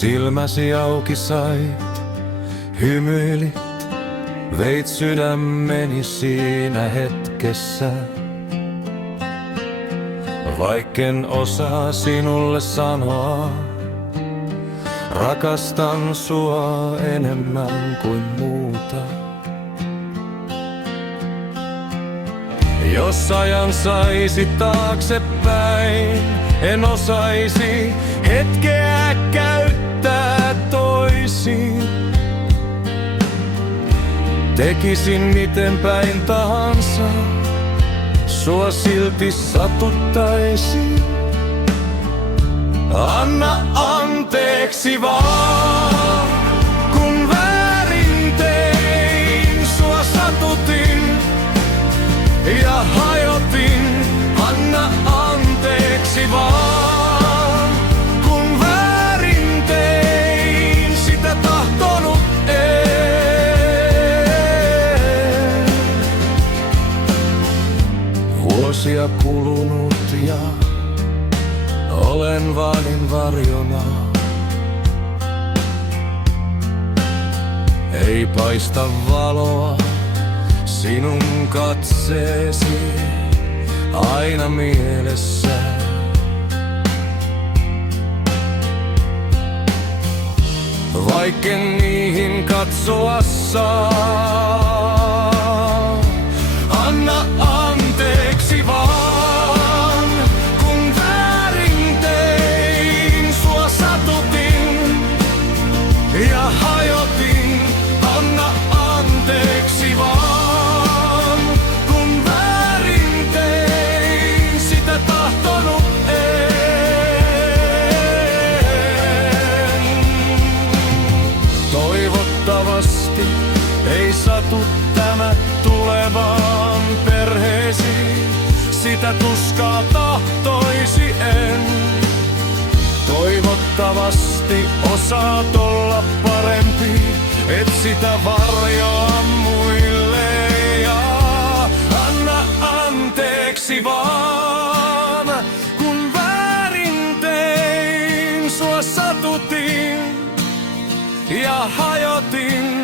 Silmäsi auki sait, hymyilit, veit sydämeni siinä hetkessä. Vaikken osaa sinulle sanoa, rakastan sua enemmän kuin muuta. Jos ajan saisi taaksepäin, en osaisi hetkeä käyttää toisin. Tekisin miten päin tahansa, sua silti satuttaisin. Anna anteeksi vaan, kun väärin tein, sua satutin ja hajotin. Anna anteeksi vaan, kun väärin tein, sitä tahtonut en. Vuosia kulunut ja olen vain varjona. Ei paista valoa sinun katseesi aina mielessä. Vaikken niihin katsoa saa, anna anteeksi vaan, kun väärin tein, sua satutin ja hajotin. Anna anteeksi vaan, kun väärin tein, sitä tahtonut en. Toivottavasti ei satu tämä tulevaan perheesi, sitä tuskaa tahtoisi en. Toivottavasti osaat olla parempi, et sitä varjoa muille. Ja anna anteeksi vaan, kun väärin tein, sua satutin ja hajotin.